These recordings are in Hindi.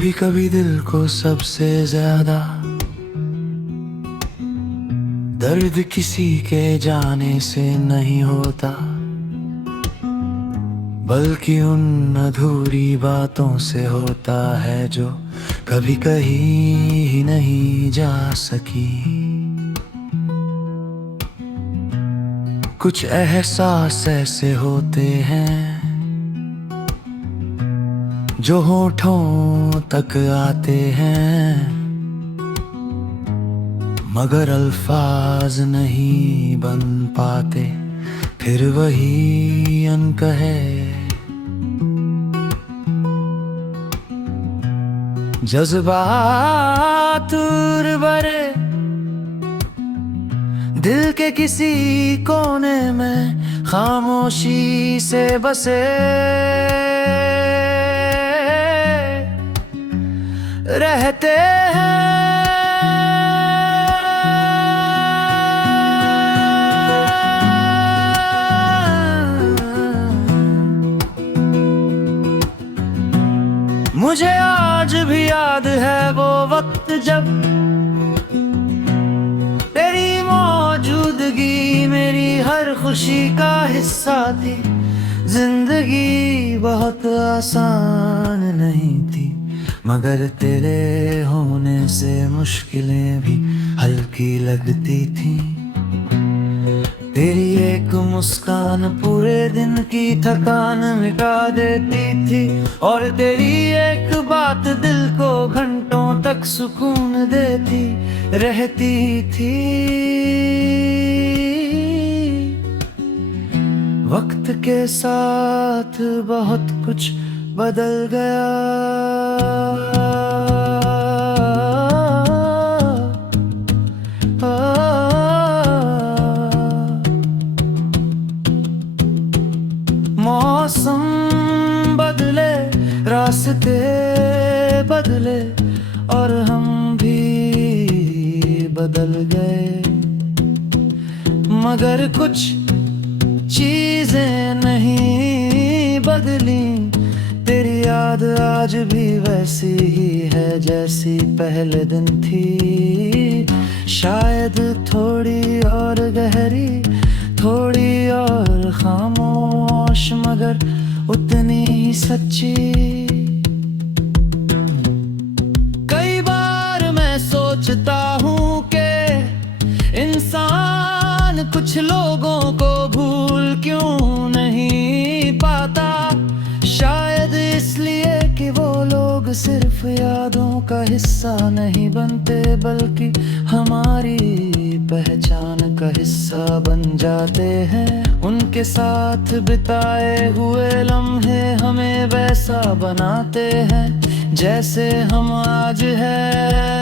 कभी कभी दिल को सबसे ज्यादा दर्द किसी के जाने से नहीं होता, बल्कि उन अधूरी बातों से होता है जो कभी कहीं ही नहीं जा सकी। कुछ एहसास ऐसे होते हैं जो होठों तक आते हैं, मगर अल्फाज नहीं बन पाते, फिर वही अनकहे। जज्बात भरे दिल के किसी कोने में खामोशी से बसे रहते हैं। मुझे आज भी याद है वो वक्त जब तेरी मौजूदगी मेरी हर खुशी का हिस्सा थी। जिंदगी बहुत आसान नहीं थी, मगर तेरे होने से मुश्किलें भी हल्की लगती थी। तेरी एक मुस्कान पूरे दिन की थकान मिटा देती थी, और तेरी एक बात दिल को घंटों तक सुकून देती रहती थी। वक्त के साथ बहुत कुछ बदल गया, मौसम बदले, रास्ते बदले, और हम भी बदल गए, मगर कुछ चीजें नहीं बदली। तेरी याद आज भी वैसी ही है जैसी पहले दिन थी, शायद थोड़ी और गहरी, थोड़ी और खामोश, मगर उतनी ही सच्ची। कई बार मैं सोचता हूँ कि इंसान कुछ लोगों को भूल क्यों नहीं पाता। शायद इसलिए कि वो लोग सिर्फ यादों का हिस्सा नहीं बनते, बल्कि हमारी पहचान का हिस्सा बन जाते हैं। उनके साथ बिताए हुए लम्हे हमें वैसा बनाते हैं जैसे हम आज हैं।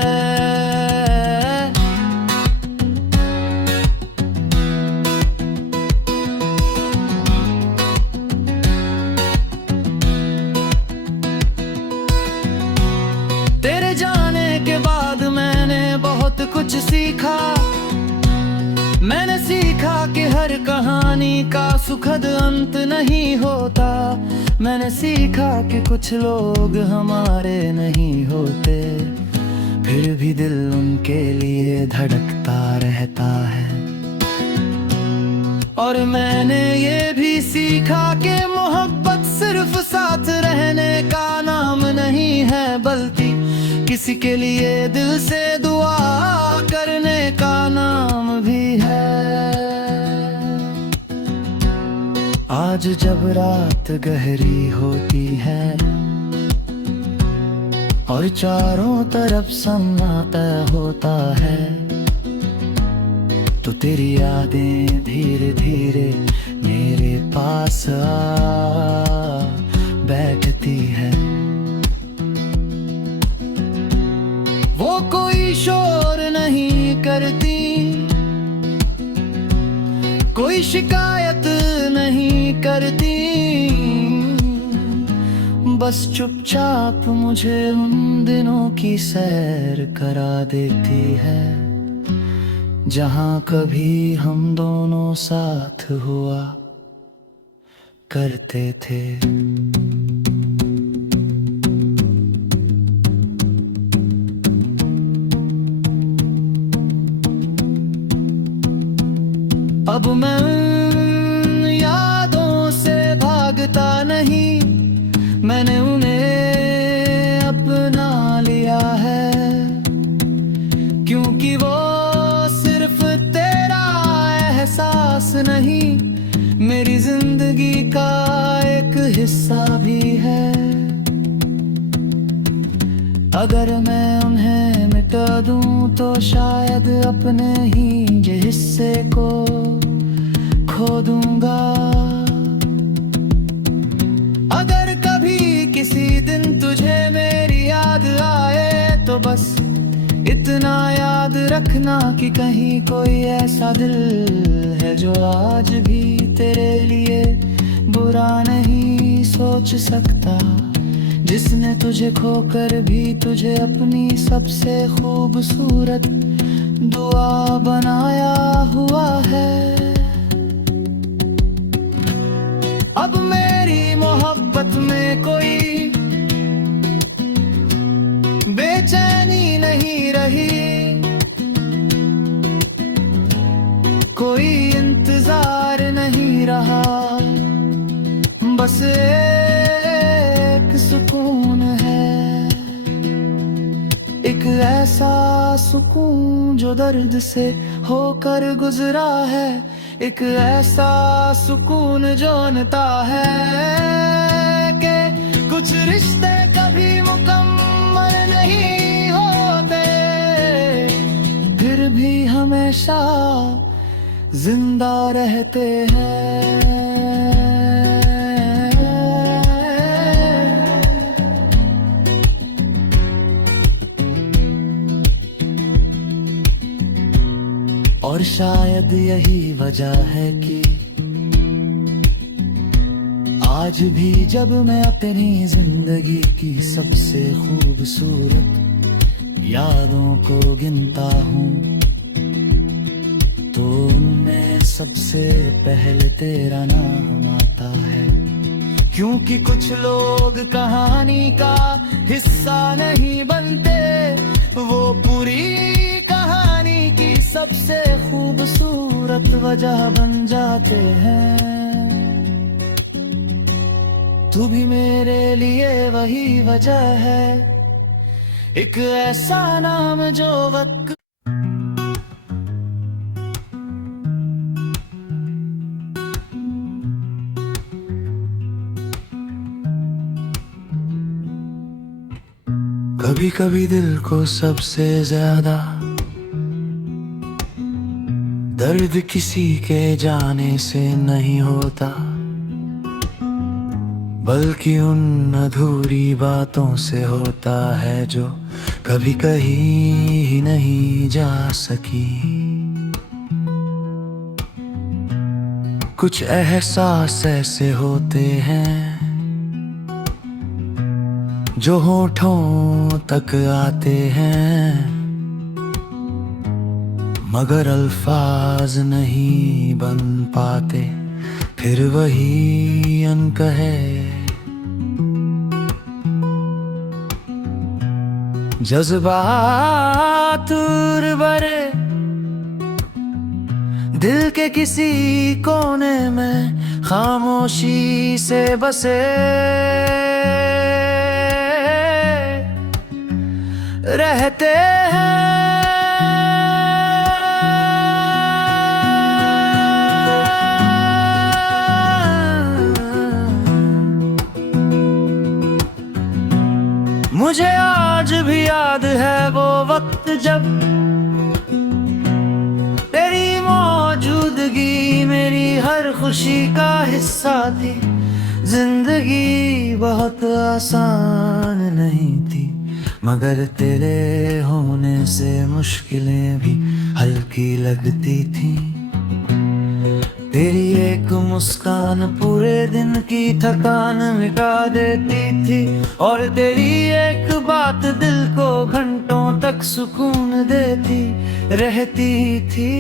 तेरे जाने के बाद मैंने बहुत कुछ सीखा। मैंने सीखा कि हर कहानी का सुखद अंत नहीं होता। मैंने सीखा कि कुछ लोग हमारे नहीं होते, फिर भी दिल उनके लिए धड़कता रहता है। और मैंने ये भी सीखा कि मोहब्बत सिर्फ साथ रहने का नाम नहीं है, बल्कि किसी के लिए दिल से दुआ करने का नाम भी है। आज जब रात गहरी होती है और चारों तरफ सन्नाटा होता है, तो तेरी यादें धीरे धीरे मेरे पास आ बैठती है। वो कोई शोर नहीं करती, कोई शिकायत नहीं करती, बस चुपचाप मुझे उन दिनों की सैर करा देती है जहाँ कभी हम दोनों साथ हुआ करते थे। अब मैं उन यादों से भागता नहीं, मैंने उन्हें अपना लिया है, क्योंकि वो सिर्फ तेरा एहसास नहीं, मेरी जिंदगी का एक हिस्सा भी है। अगर मैं उन्हें मिटा दूं तो शायद अपने ही हिस्से को खो दूंगा। अगर कभी किसी दिन तुझे मेरी याद आए तो बस इतना याद रखना कि कहीं कोई ऐसा दिल है जो आज भी तेरे लिए बुरा नहीं सोच सकता, जिसने तुझे खोकर भी तुझे अपनी सबसे खूबसूरत दुआ बनाया हुआ है। अब मेरी मोहब्बत में कोई बेचैनी नहीं रही, कोई इंतजार नहीं रहा, बस एक सुकून है, एक ऐसा सुकून जो दर्द से होकर गुजरा है, एक ऐसा सुकून जो जानता है कि कुछ रिश्ते कभी मुकम्मल नहीं होते, फिर भी हमेशा जिंदा रहते हैं। और शायद यही वजह है कि आज भी जब मैं अपनी जिंदगी की सबसे खूबसूरत यादों को गिनता हूँ तो उनमें सबसे पहले तेरा नाम आता है, क्योंकि कुछ लोग कहानी का हिस्सा नहीं बनते, वो पूरी कहानी की सबसे खूबसूरत वजह बन जाते हैं। तू भी मेरे लिए वही वजह है, एक ऐसा नाम जो वक्त कभी कभी दिल को सबसे ज्यादा दर्द किसी के जाने से नहीं होता, बल्कि उन अधूरी बातों से होता है जो कभी कहीं ही नहीं जा सकी। कुछ एहसास ऐसे होते हैं जो होठों तक आते हैं, मगर अल्फाज नहीं बन पाते, फिर वही अनकहे जज्बात भरे दिल के किसी कोने में खामोशी से बसे रहते हैं। मुझे आज भी याद है वो वक्त जब तेरी मौजूदगी मेरी हर खुशी का हिस्सा थी। जिंदगी बहुत आसान नहीं थी, मगर तेरे होने से मुश्किलें भी हल्की लगती थी। तेरी एक मुस्कान पूरे दिन की थकान मिटा देती थी, और तेरी एक बात दिल को घंटों तक सुकून देती रहती थी।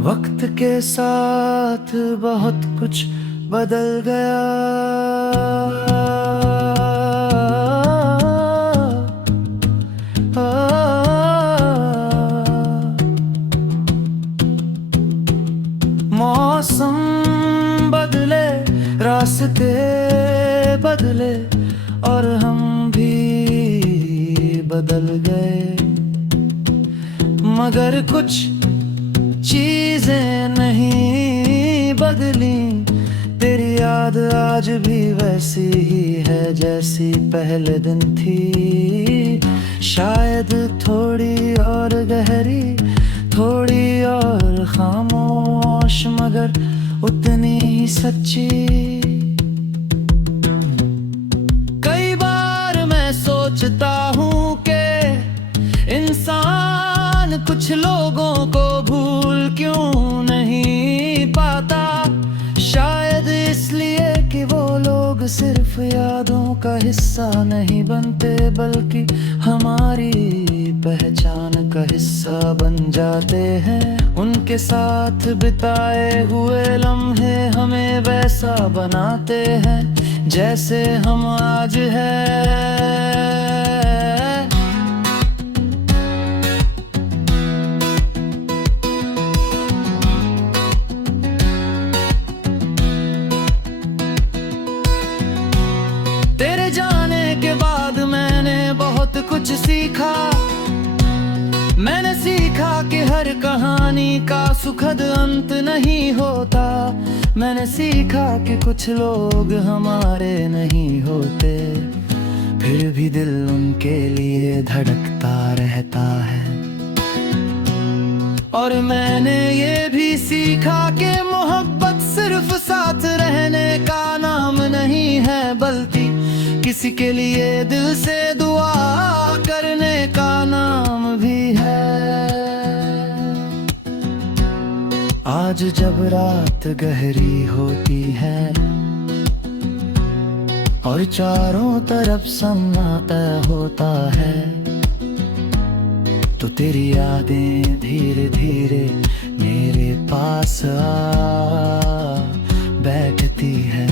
वक्त के साथ बहुत कुछ बदल गया, बदल गए, मगर कुछ चीजें नहीं बदली। तेरी याद आज भी वैसी ही है जैसी पहले दिन थी, शायद थोड़ी और गहरी, थोड़ी और खामोश, मगर उतनी ही सच्ची। कई बार मैं सोचता हूँ कि इंसान कुछ लोगों को भूल क्यों नहीं पाता। शायद इसलिए कि वो लोग सिर्फ यादों का हिस्सा नहीं बनते, बल्कि हमारी पहचान का हिस्सा बन जाते हैं। उनके साथ बिताए हुए लम्हे हमें वैसा बनाते हैं जैसे हम आज हैं। तेरे जाने के बाद मैंने बहुत कुछ सीखा। मैंने सीखा कि हर कहानी का सुखद अंत नहीं होता। मैंने सीखा कि कुछ लोग हमारे नहीं होते, फिर भी दिल उनके लिए धड़कता रहता है। और मैंने ये भी सीखा कि मोहब्बत सिर्फ साथ रहने का नाम नहीं है, बल्कि किसी के लिए दिल से दुआ करने का नाम भी है। आज जब रात गहरी होती है और चारों तरफ सन्नाटा होता है, तो तेरी यादें धीरे धीरे मेरे पास आ बैठती है।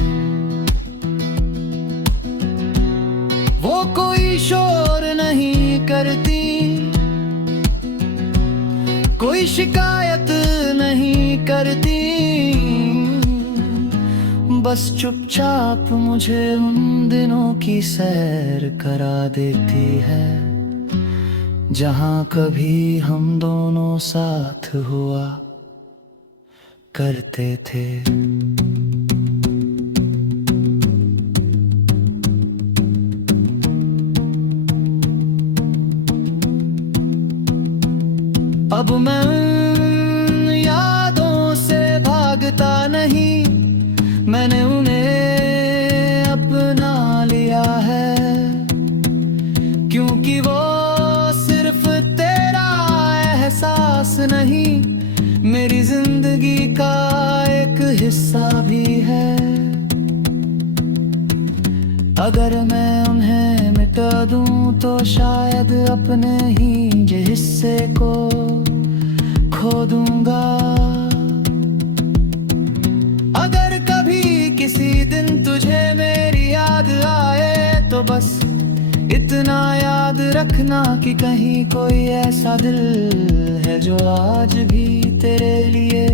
वो कोई शोर नहीं करती, कोई शिकायत नहीं करती, बस चुपचाप मुझे उन दिनों की सैर करा देती है जहाँ कभी हम दोनों साथ हुआ करते थे। अब मैं उन यादों से भागता नहीं, मैंने उन्हें अपना लिया है, क्योंकि वो सिर्फ तेरा एहसास नहीं, मेरी जिंदगी का एक हिस्सा भी है। अगर मैं उन्हें मिटा दूं तो शायद अपने ही हिस्से को खो दूंगा। अगर कभी किसी दिन तुझे मेरी याद आए तो बस इतना याद रखना कि कहीं कोई ऐसा दिल है जो आज भी तेरे लिए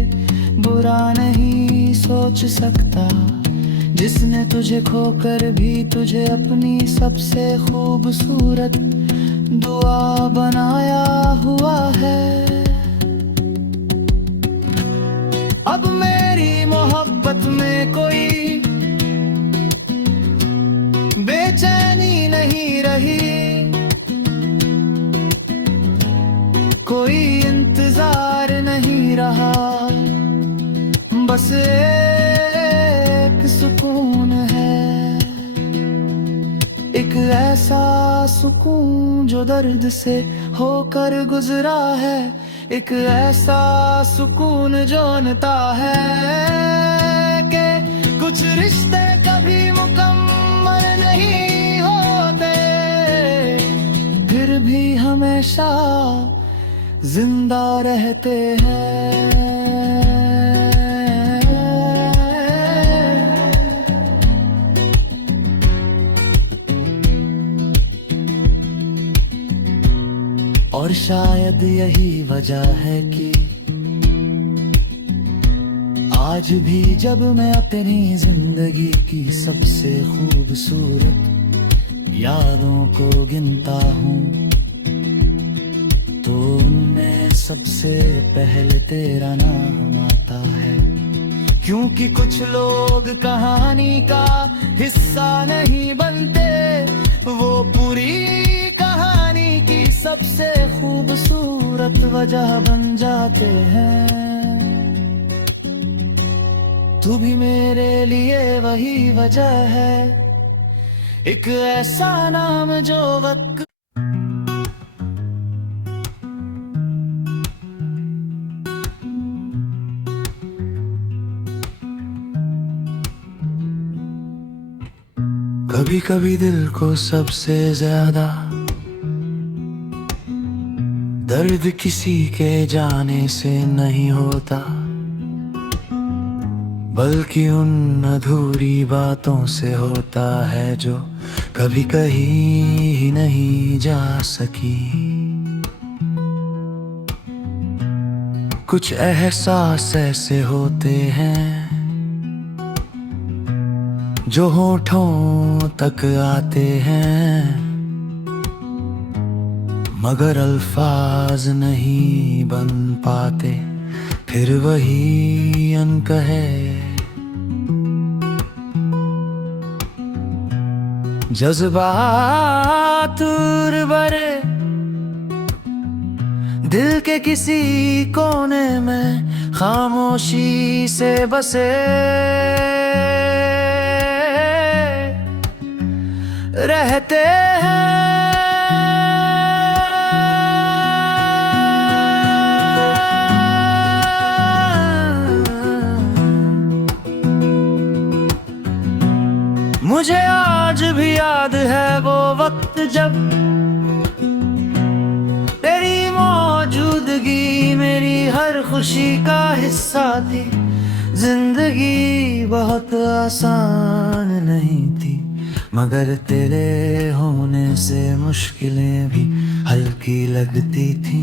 बुरा नहीं सोच सकता, जिसने तुझे खोकर भी तुझे अपनी सबसे खूबसूरत दुआ बनाया हुआ है। अब मेरी मोहब्बत में कोई बेचैनी नहीं रही, कोई इंतजार नहीं रहा, बस एक सुकून है, एक ऐसा सुकून जो दर्द से होकर गुजरा है, एक ऐसा सुकून जो जानता है कि कुछ रिश्ते कभी मुकम्मल नहीं होते, फिर भी हमेशा जिंदा रहते हैं। और शायद यही वजह है कि आज भी जब मैं अपनी जिंदगी की सबसे खूबसूरत यादों को गिनता हूँ सबसे पहले तेरा नाम आता है। क्योंकि कुछ लोग कहानी का हिस्सा नहीं बनते, वो पूरी कहानी की सबसे खूबसूरत वजह बन जाते हैं। तू भी मेरे लिए वही वजह है, एक ऐसा नाम जो वक्त कभी कभी दिल को सबसे ज्यादा दर्द किसी के जाने से नहीं होता, बल्कि उन अधूरी बातों से होता है जो कभी कहीं ही नहीं जा सकी। कुछ एहसास ऐसे होते हैं जो होठों तक आते हैं, मगर अल्फाज नहीं बन पाते, फिर वही अनकहे जज्बात भरे दिल के किसी कोने में खामोशी से बसे रहते हैं। मुझे आज भी याद है वो वक्त जब तेरी मौजूदगी मेरी हर खुशी का हिस्सा थी। जिंदगी बहुत आसान नहीं थी, मगर तेरे होने से मुश्किलें भी हल्की लगती थी।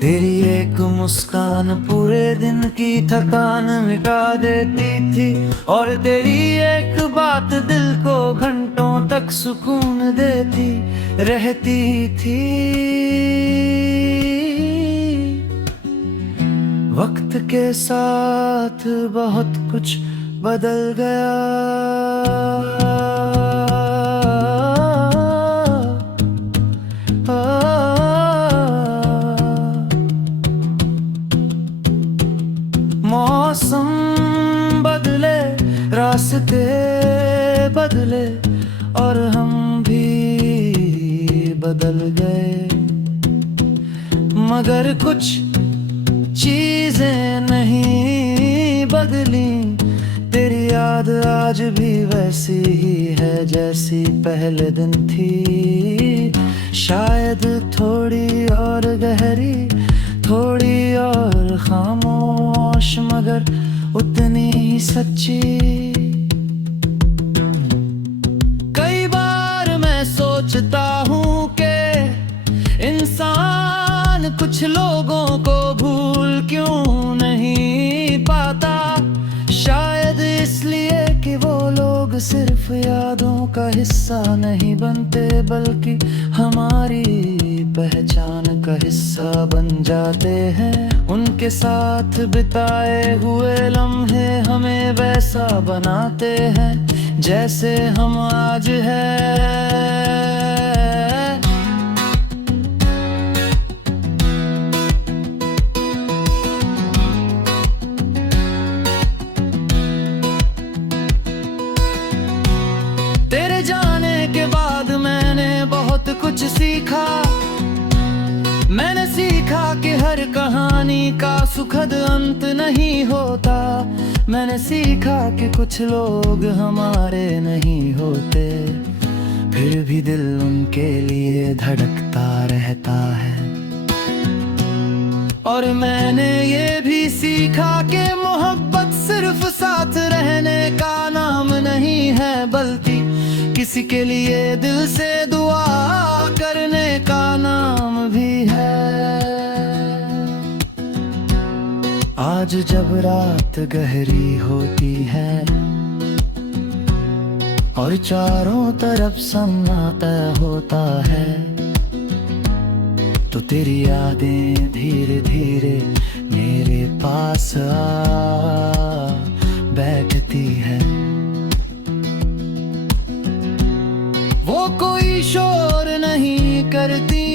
तेरी एक मुस्कान पूरे दिन की थकान मिटा देती थी, और तेरी एक बात दिल को घंटों तक सुकून देती रहती थी। वक्त के साथ बहुत कुछ बदल गया, मौसम बदले, रास्ते बदले, और हम भी बदल गए, मगर कुछ चीजें नहीं बदली। तेरी याद आज भी वैसी ही है जैसी पहले दिन थी, शायद थोड़ी और गहरी, थोड़ी और खामोश, मगर उतनी ही सच्ची। कई बार मैं सोचता हूँ कि इंसान कुछ लोगों को भूल क्यों नहीं पाता। शायद इसलिए कि वो लोग सिर्फ यादों का हिस्सा नहीं बनते, बल्कि हमारी पहचान का हिस्सा बन जाते हैं। उनके साथ बिताए हुए लम्हे हमें वैसा बनाते हैं जैसे हम आज हैं। तेरे जाने के बाद मैंने बहुत कुछ सीखा। मैंने सीखा कि हर कहानी का सुखद अंत नहीं होता। मैंने सीखा कि कुछ लोग हमारे नहीं होते, फिर भी दिल उनके लिए धड़कता रहता है। और मैंने ये भी सीखा कि मोहब्बत सिर्फ साथ रहने का नाम नहीं है, बल्कि किसी के लिए दिल से दुआ करने का नाम भी है। आज जब रात गहरी होती है और चारों तरफ सन्नाटा होता है, तो तेरी यादें धीरे धीरे मेरे पास आ बैठती है। वो कोई शोर नहीं करती,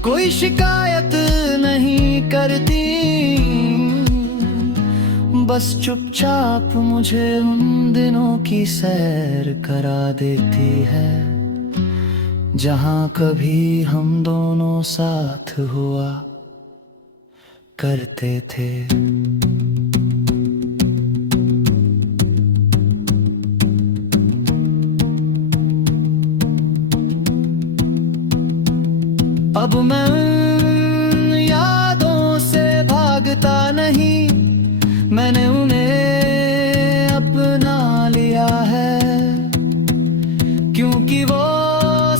कोई शिकायत नहीं करती, बस चुपचाप मुझे उन दिनों की सैर करा देती है, जहां कभी हम दोनों साथ हुआ करते थे। अब मैं उन यादों से भागता नहीं, मैंने उन्हें अपना लिया है, क्योंकि वो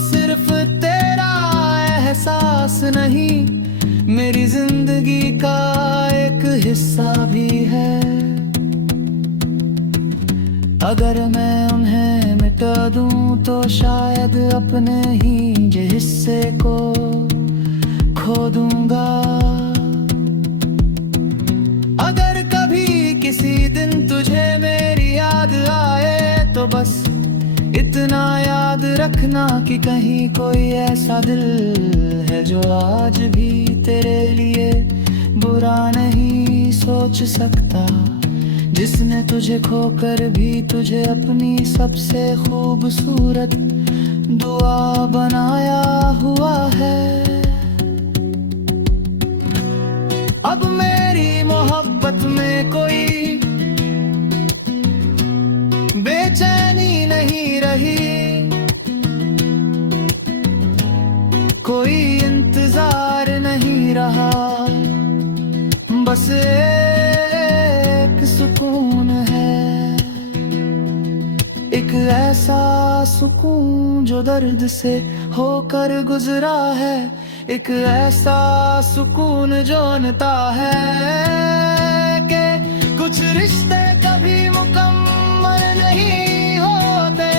सिर्फ तेरा एहसास नहीं, मेरी जिंदगी का एक हिस्सा भी है। अगर मैं उन्हें मिटा दूं तो शायद अपने ही हिस्से को खो दूंगा। अगर कभी किसी दिन तुझे मेरी याद आए तो बस इतना याद रखना कि कहीं कोई ऐसा दिल है जो आज भी तेरे लिए बुरा नहीं सोच सकता, जिसने तुझे खोकर भी तुझे अपनी सबसे खूबसूरत दुआ बनाया हुआ है। अब मेरी मोहब्बत में कोई बेचैनी नहीं रही, कोई इंतजार नहीं रहा, बस एक सुकून है, एक ऐसा सुकून जो दर्द से होकर गुजरा है, एक ऐसा सुकून जो जानता है कि कुछ रिश्ते कभी मुकम्मल नहीं होते,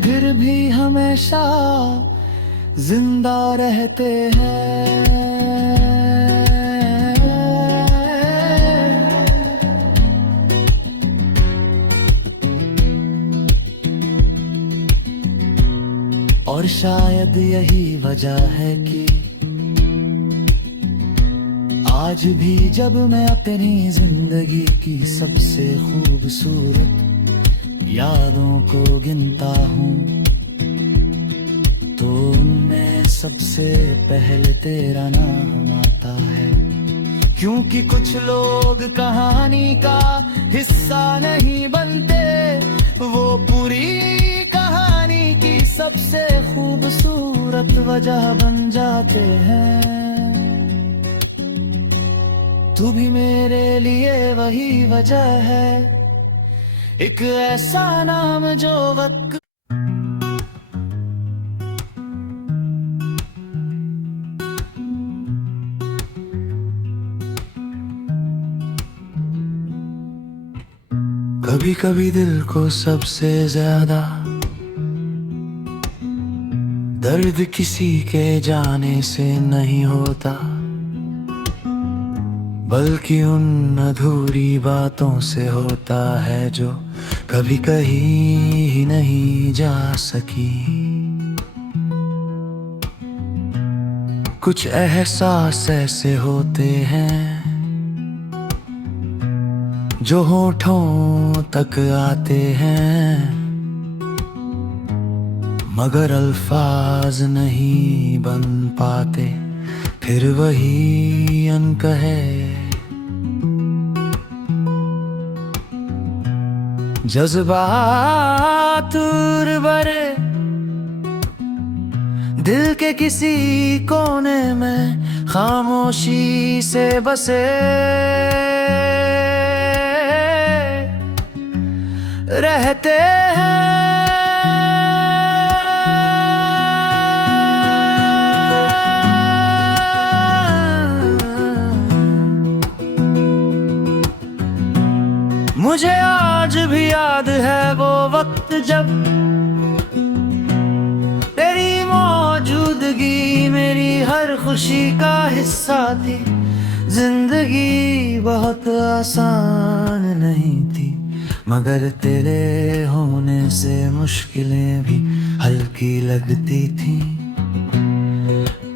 फिर भी हमेशा जिंदा रहते हैं। और शायद यही वजह है कि आज भी जब मैं अपनी जिंदगी की सबसे खूबसूरत यादों को गिनता हूँ तो उनमें सबसे पहले तेरा नाम आता है, क्योंकि कुछ लोग कहानी का हिस्सा नहीं बनते, वो पूरी कहानी की सबसे खूबसूरत वजह बन जाते हैं। तू भी मेरे लिए वही वजह है, एक ऐसा नाम जो वक्त कभी कभी दिल को सबसे ज्यादा दर्द किसी के जाने से नहीं होता, बल्कि उन अधूरी बातों से होता है जो कभी कहीं ही नहीं जा सकी। कुछ एहसास ऐसे होते हैं जो होठों तक आते हैं, मगर अल्फाज नहीं बन पाते, फिर वही अनकहे जज्बात भरे दिल के किसी कोने में खामोशी से बसे रहते हैं। मुझे आज भी याद है वो वक्त जब तेरी खुशी का हिस्सा थी। जिंदगी बहुत आसान नहीं थी, मगर तेरे होने से मुश्किलें भी हल्की लगती थी।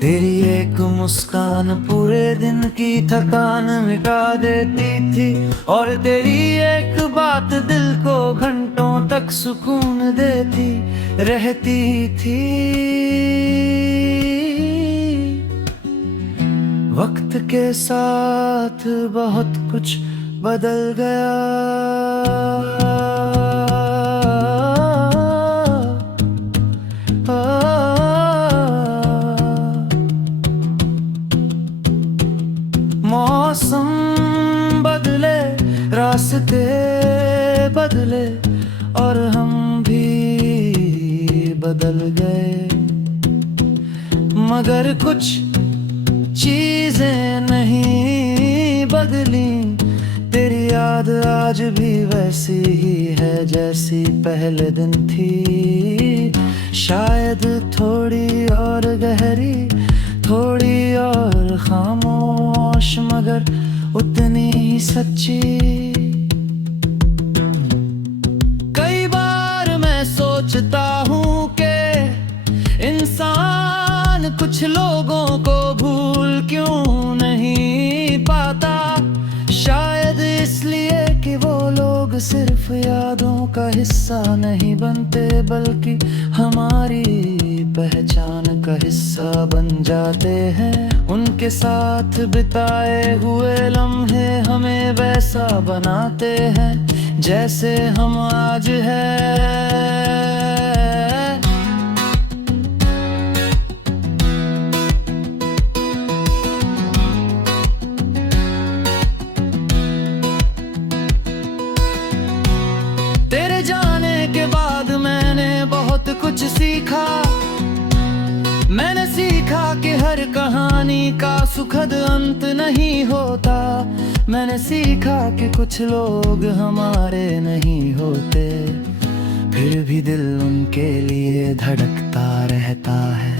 तेरी एक मुस्कान पूरे दिन की थकान मिटा देती थी, और तेरी एक बात दिल को घंटों तक सुकून देती रहती थी। वक्त के साथ बहुत कुछ बदल गया। मौसम बदले, रास्ते बदले, और हम भी बदल गए, मगर कुछ चीजें नहीं बदली। तेरी याद आज भी वैसी ही है जैसी पहले दिन थी। शायद थोड़ी और गहरी, थोड़ी और खामोश, मगर उतनी ही सच्ची। कई बार मैं सोचता हूँ कि इंसान कुछ लोगों को भूल क्यों नहीं पाता। शायद इसलिए कि वो लोग सिर्फ यादों का हिस्सा नहीं बनते, बल्कि हमारी पहचान का हिस्सा बन जाते हैं। उनके साथ बिताए हुए लम्हे हमें वैसा बनाते हैं जैसे हम आज हैं। तेरे जाने के बाद मैंने बहुत कुछ सीखा। मैंने सीखा कि हर कहानी का सुखद अंत नहीं होता। मैंने सीखा कि कुछ लोग हमारे नहीं होते, फिर भी दिल उनके लिए धड़कता रहता है।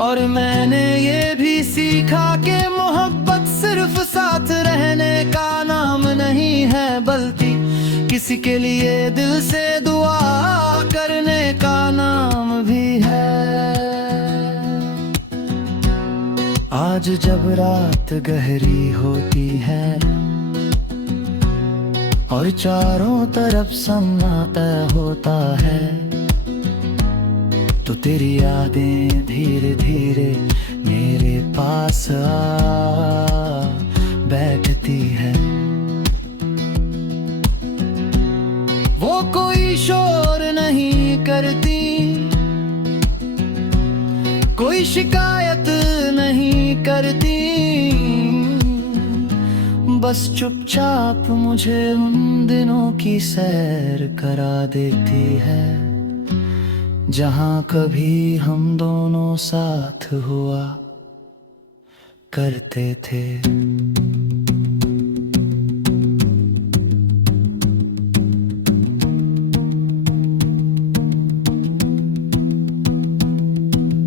और मैंने ये भी सीखा कि मोहब्बत सिर्फ साथ रहने का नाम नहीं है, बल्कि किसी के लिए दिल से दुआ करने का नाम भी है। आज जब रात गहरी होती है और चारों तरफ सन्नाटा होता है, तो तेरी यादें धीरे धीरे मेरे पास आ बैठती है। वो कोई शोर नहीं करती, कोई शिकायत नहीं करती, बस चुपचाप मुझे उन दिनों की सैर करा देती है जहाँ कभी हम दोनों साथ हुआ करते थे।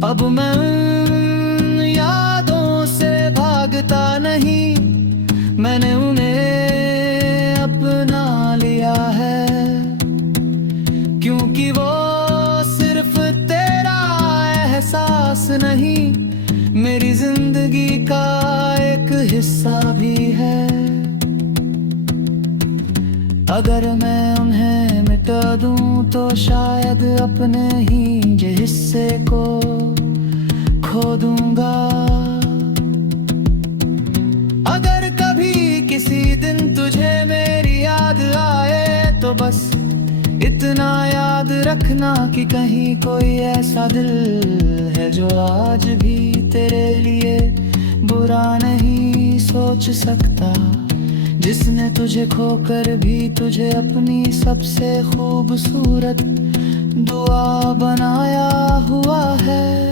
अब मैं उन यादों से भागता नहीं, मैंने उन्हें अपना लिया है, क्योंकि वो सिर्फ तेरा एहसास नहीं, मेरी जिंदगी का एक हिस्सा भी है। अगर मैं उन्हें मिटा दूं तो शायद अपने ही हिस्से को खो दूंगा। अगर कभी किसी दिन तुझे मेरी याद आए तो बस इतना याद रखना कि कहीं कोई ऐसा दिल है जो आज भी तेरे लिए बुरा नहीं सोच सकता, जिसने तुझे खोकर भी तुझे अपनी सबसे खूबसूरत दुआ बनाया हुआ है।